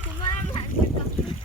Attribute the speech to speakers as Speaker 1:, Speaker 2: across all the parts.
Speaker 1: 不妈买这个。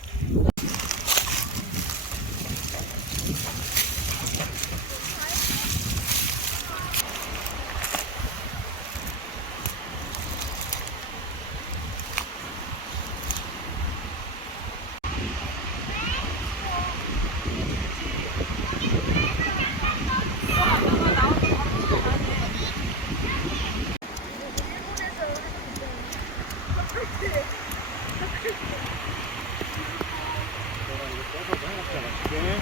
Speaker 1: 네.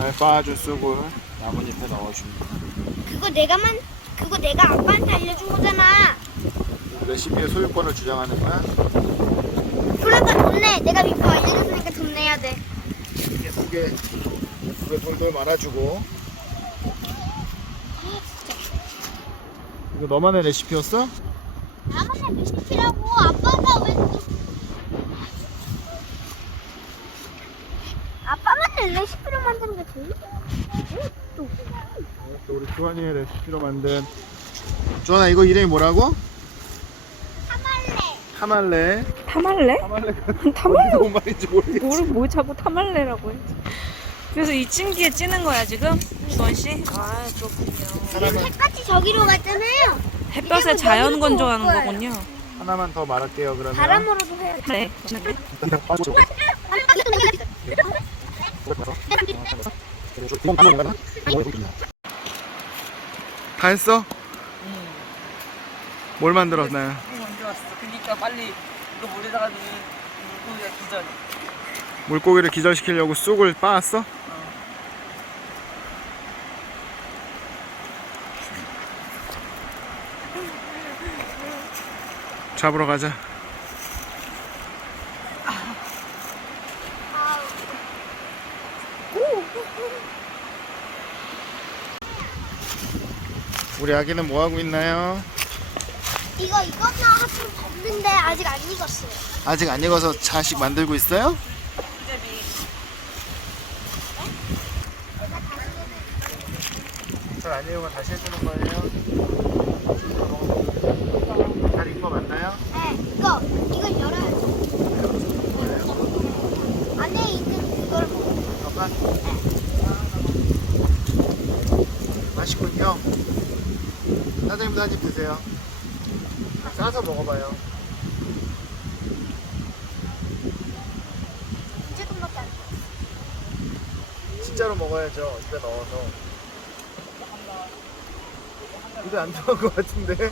Speaker 2: 알파줄 음. 쓰고 나뭇잎에 넣어줍니다
Speaker 1: 그거 내가만 그거 내가 아빠한테 알려준 거잖아
Speaker 2: 그 레시피의 소유권을 주장하는 거야?
Speaker 1: 그러니까 네 내가 비법 알려줬으니까 좋네 야돼
Speaker 2: 이게 속에 돌돌 말아주고 이거 너만의 레시피였어?
Speaker 1: 나만의 레시피라고 아빠가 왜 아빠만의 레시피로 만든 게 제일 좋아.
Speaker 2: 우리 주환이의 레시피로 만든 주환아 이거 이름이 뭐라고? 타말레 타말레 타말레? 타말레가 아니, 타말레
Speaker 1: 어디뭐 자꾸 타말레라고 했
Speaker 3: 그래서 이 찜기에 찌는 거야 지금 음, 주원씨? 아그군요
Speaker 1: 음, 지금 햇같이 햇갈비... 저기로 갔잖아요
Speaker 3: 햇볕에 자연 건조하는 고요. 거군요 음.
Speaker 2: 하나만 더 말할게요 그러면
Speaker 1: 바람으로도 해야네다 그래.
Speaker 2: 했어? 뭘 만들었나요? 물고기를 기절 물고기를 기절시키려고 쑥을 빻았어? 잡으러 가자. 우리 아기는 뭐 하고 있나요?
Speaker 1: 이거 이거나 좀 덥는데 아직 안 익었어요.
Speaker 2: 아직 안 익어서 자식 만들고 있어요? 잘안 익으면 다시 해주는 거예요. 거나요
Speaker 1: 네, 이거 이걸 열어야 네. 안에 네. 있는 그걸 잠깐. 네.
Speaker 2: 맛있군요. 사장님도 한입 드세요. 싸서 먹어봐요. 이제금밖에 안 진짜로 먹어야죠. 입에 넣어서. 이거 안 좋은 것 같은데?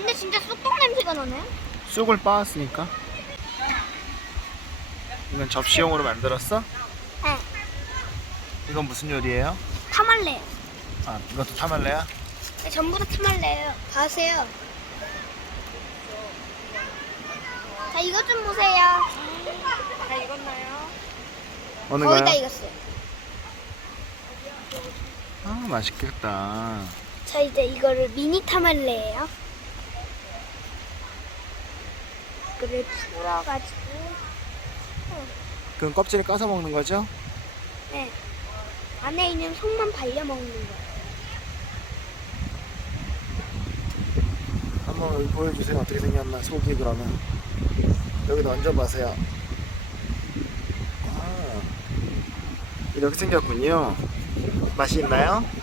Speaker 1: 근데 진짜 쑥국 냄새가 나네
Speaker 2: 쑥을 빻았으니까 이건 접시용으로 만들었어? 네 이건 무슨 요리예요? 타말레 아 이것도 타말레야?
Speaker 1: 네, 전부 다 타말레예요 다 하세요 자 이것 좀 보세요 음.
Speaker 3: 다 익었나요?
Speaker 2: 어느 거요? 거의 다 익었어요 아 맛있겠다
Speaker 1: 자 이제 이거를 미니 타말레예요 그글을 그래, 풀어가지고
Speaker 2: 어. 그럼 껍질을 까서 먹는 거죠?
Speaker 1: 네 안에 있는 속만 발려 먹는 거예요
Speaker 2: 한번 보여주세요 어떻게 생겼나 속이 그러면 여기도 얹어봐세요 아, 이렇게 생겼군요 맛이 있나요?